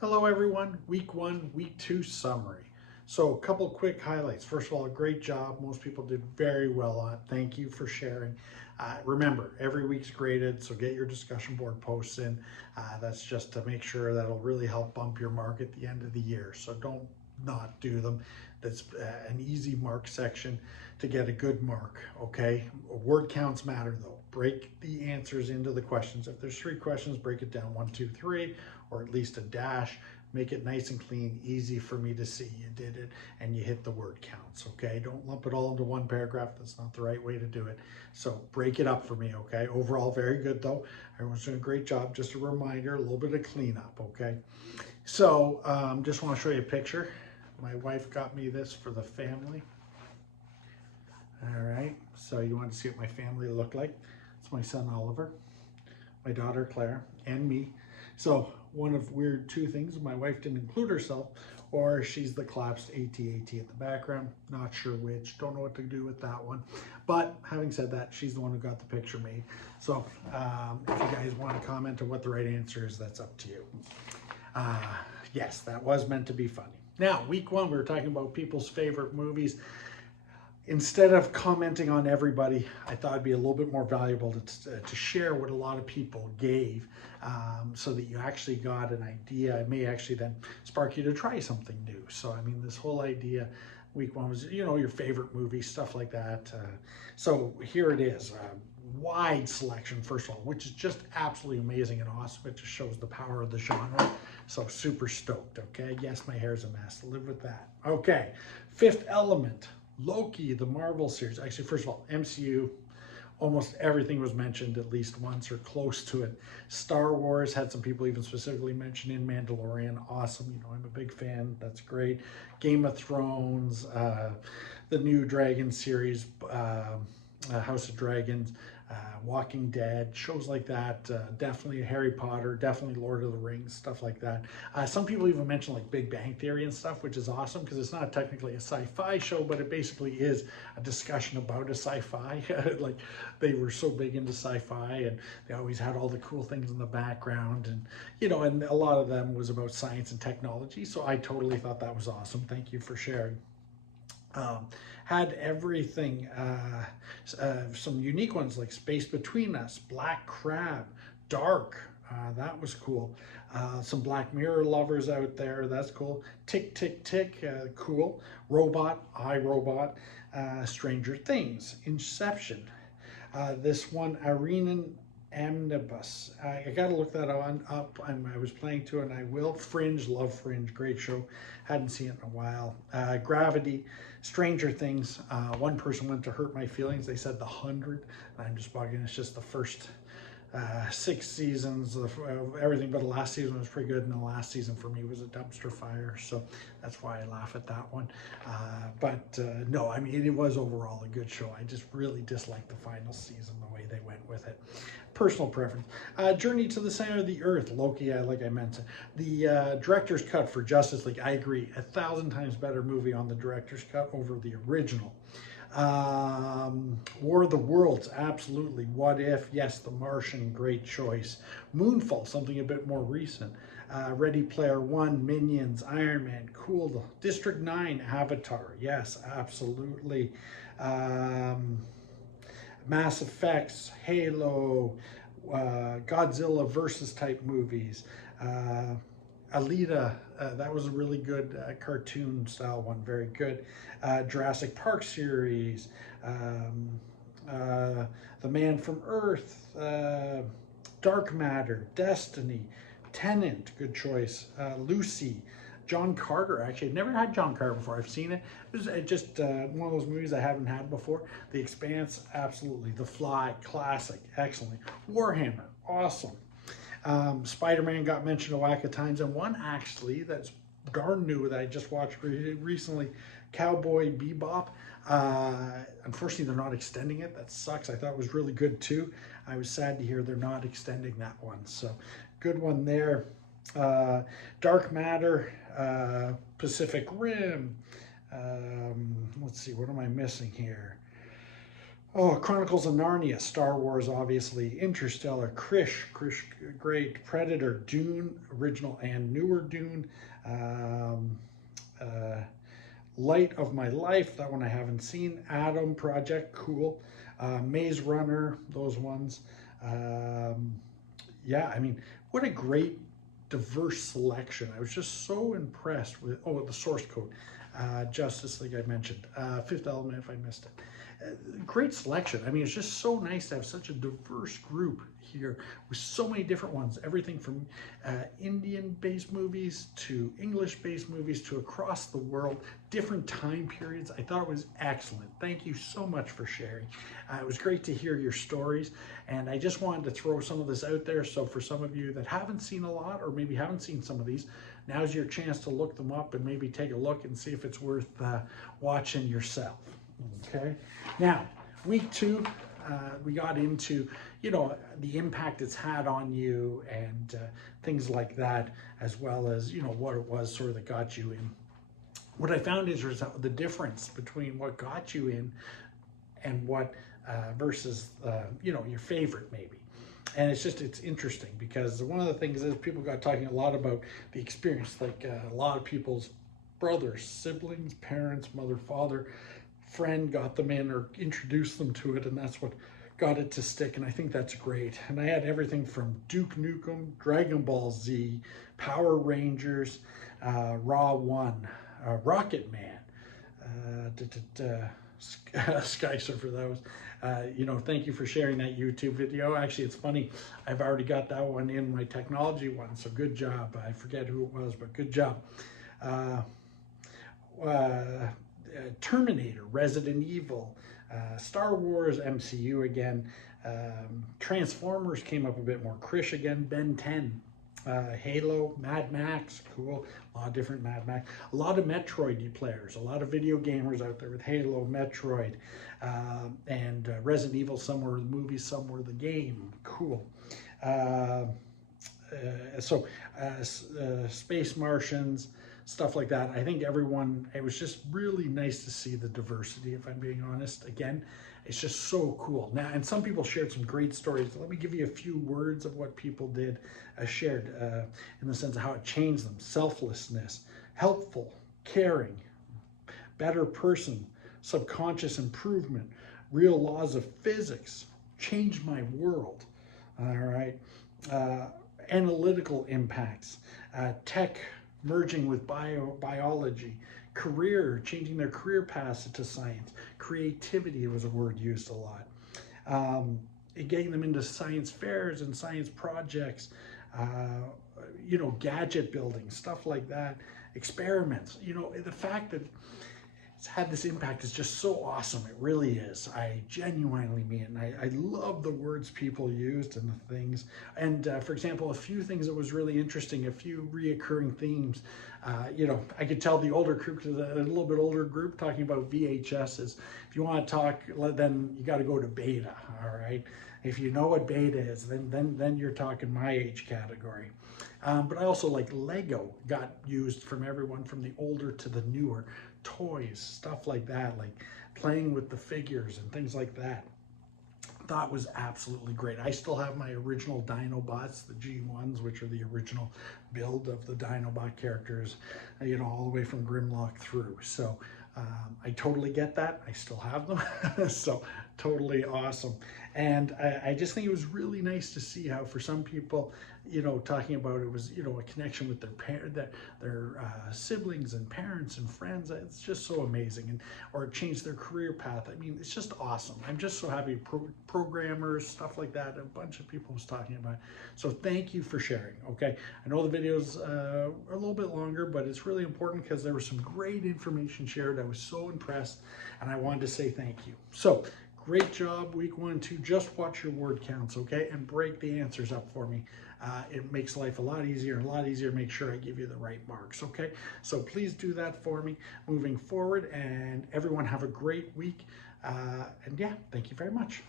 Hello everyone, week one, week two summary. So a couple quick highlights. First of all, a great job. Most people did very well on it. Thank you for sharing. Remember, every week's graded, so get your discussion board posts in. That's just to make sure that'll really help bump your mark at the end of the year. So don't not do them. That's an easy mark section to get a good mark, okay? Word counts matter though. Break the answers into the questions. If there's three questions, break it down 1, 2, 3, or at least a dash. Make it nice and clean, easy for me to see you did it and you hit the word counts, okay? Don't lump it all into one paragraph. That's not the right way to do it. So break it up for me, okay? Overall, very good though. Everyone's doing a great job. Just a reminder, a little bit of cleanup, okay? So just want to show you a picture. My wife got me this for the family. All right, so you want to see what my family looked like. It's my son Oliver, my daughter Claire, and me. So one of weird two things, my wife didn't include herself, or she's the collapsed AT-AT at the background. Not sure which, don't know what to do with that one. But having said that, she's the one who got the picture made. So if you guys want to comment on what the right answer is, that's up to you. Yes, that was meant to be funny. Now, week one, we were talking about people's favorite movies. Instead of commenting on everybody, I thought it'd be a little bit more valuable to share what a lot of people gave, so that you actually got an idea. It may actually then spark you to try something new. So, I mean, this whole idea, week one was, your favorite movie, stuff like that. So here it is, wide selection, first of all, which is just absolutely amazing and awesome. It just shows the power of the genre. So super stoked, okay? Yes, my hair's a mess. Live with that. Okay, Fifth Element. Loki, the Marvel series. Actually, first of all, MCU, almost everything was mentioned at least once or close to it. Star Wars had some people even specifically mention in Mandalorian. Awesome. I'm a big fan. That's great. Game of Thrones, the new Dragon series, House of Dragons, Walking Dead, shows like that. Definitely Harry Potter, definitely Lord of the Rings, stuff like that. Some people even mention like Big Bang Theory and stuff, which is awesome because it's not technically a sci-fi show, but it basically is a discussion about a sci-fi. Like they were so big into sci-fi and they always had all the cool things in the background, and and a lot of them was about science and technology. So I totally thought that was awesome. Thank you for sharing. Um, had everything, some unique ones like Space Between Us, Black Crab, Dark, that was cool. Some Black Mirror lovers out there, that's cool. Tick, Tick, Tick, cool. Robot, I, Robot, Stranger Things, Inception. This one, Arenan Omnibus. I got to look that up. I was playing to it, and I will. Fringe, love Fringe, great show. Hadn't seen it in a while. Gravity, Stranger Things. One person went to hurt my feelings. They said The 100. I'm just bugging. It's just the first 6 seasons of everything, but the last season was pretty good, and the last season for me was a dumpster fire, so that's why I laugh at that one. But no, I mean, it was overall a good show. I just really disliked the final season, the way they went with it. Personal preference. Journey to the Center of the Earth, Loki, like I mentioned. The director's cut for Justice League, I agree, 1,000 times better movie on the director's cut over the original. War of the Worlds, absolutely. What If, yes. The Martian, great choice. Moonfall, something a bit more recent. Ready Player One, Minions, Iron Man, cool. District 9, Avatar, yes, absolutely. Um, Mass Effects, Halo, Godzilla versus type movies. Alita, that was a really good cartoon style one, very good. Jurassic Park series, The Man from Earth, Dark Matter, Destiny, Tenant, good choice. Lucy, John Carter. Actually, I've never had John Carter before. I've seen it. It was just one of those movies I haven't had before. The Expanse, absolutely. The Fly, classic, excellent. Warhammer, awesome. Spider-Man got mentioned a whack of times, and one actually that's darn new that I just watched recently, Cowboy Bebop. Unfortunately, they're not extending it. That sucks. I thought it was really good too. I was sad to hear they're not extending that one. So, good one there. Dark Matter, Pacific Rim. Let's see, what am I missing here? Oh, Chronicles of Narnia, Star Wars, obviously, Interstellar, Krish, great, Predator, Dune, original and newer Dune, um, uh, Light of My Life, that one I haven't seen, Adam Project, cool, Maze Runner, those ones. Um, yeah, I mean, what a great diverse selection. I was just so impressed with, oh, the source code, Justice League I mentioned, Fifth Element if I missed it. Great selection. I mean, it's just so nice to have such a diverse group here with so many different ones. Everything from Indian-based movies to English-based movies to across the world, different time periods. I thought it was excellent. Thank you so much for sharing. It was great to hear your stories, and I just wanted to throw some of this out there. So for some of you that haven't seen a lot or maybe haven't seen some of these, now's your chance to look them up and maybe take a look and see if it's worth watching yourself. Okay, now week 2, we got into, you know, the impact it's had on you and things like that, as well as, you know, what it was sort of that got you in. What I found is the difference between what got you in and what versus, you know, your favorite maybe. And it's interesting because one of the things is people got talking a lot about the experience, like a lot of people's brothers, siblings, parents, mother, father, friend got them in or introduced them to it, and that's what got it to stick, and I think that's great. And I had everything from Duke Nukem, Dragon Ball Z, Power Rangers, Raw 1, Rocket Man, Sky Surfer, that was, you know, thank you for sharing that YouTube video. Actually, it's funny, I've already got that one in my technology one, so good job. I forget who it was, but good job. Terminator, Resident Evil, Star Wars, MCU again, Transformers came up a bit more, Krish again, Ben 10, Halo, Mad Max, cool, a lot of different Mad Max, a lot of Metroid players, a lot of video gamers out there with Halo, Metroid, and Resident Evil, some were the movie, some were the game, cool. Space Martians, stuff like that. I think everyone, it was just really nice to see the diversity, if I'm being honest. Again, it's just so cool. Now, and some people shared some great stories. Let me give you a few words of what people did, shared in the sense of how it changed them. Selflessness, helpful, caring, better person, subconscious improvement, real laws of physics, changed my world, all right? Analytical impacts, tech merging with biology, career, changing their career paths to science, creativity was a word used a lot, getting them into science fairs and science projects, you know, gadget building, stuff like that, experiments. You know, the fact that it's had this impact is just so awesome. It really is. I genuinely mean it. And I love the words people used and the things. And for example, a few things that was really interesting, a few reoccurring themes. You know, I could tell the older group, a little bit older group, talking about VHSs. If you want to talk, then you got to go to beta, all right? If you know what beta is, then you're talking my age category. But I also like Lego got used from everyone from the older to the newer. Toys, stuff like that, like playing with the figures and things like that. Thought was absolutely great. I still have my original Dinobots, the G1s, which are the original build of the Dinobot characters, you know, all the way from Grimlock through. So I totally get that. I still have them. So totally awesome. And I just think it was really nice to see how for some people, you know, talking about it was, you know, a connection with their siblings and parents and friends. It's just so amazing. And or it changed their career path. I mean, it's just awesome. I'm just so happy. Programmers, stuff like that. A bunch of people was talking about it. So thank you for sharing. Okay, I know the videos are a little bit longer, but it's really important because there was some great information shared. I was so impressed, and I wanted to say thank you. So great job, week 1 and 2. Just watch your word counts, okay? And break the answers up for me. It makes life a lot easier to make sure I give you the right marks, okay? So please do that for me moving forward, and everyone have a great week. And yeah, thank you very much.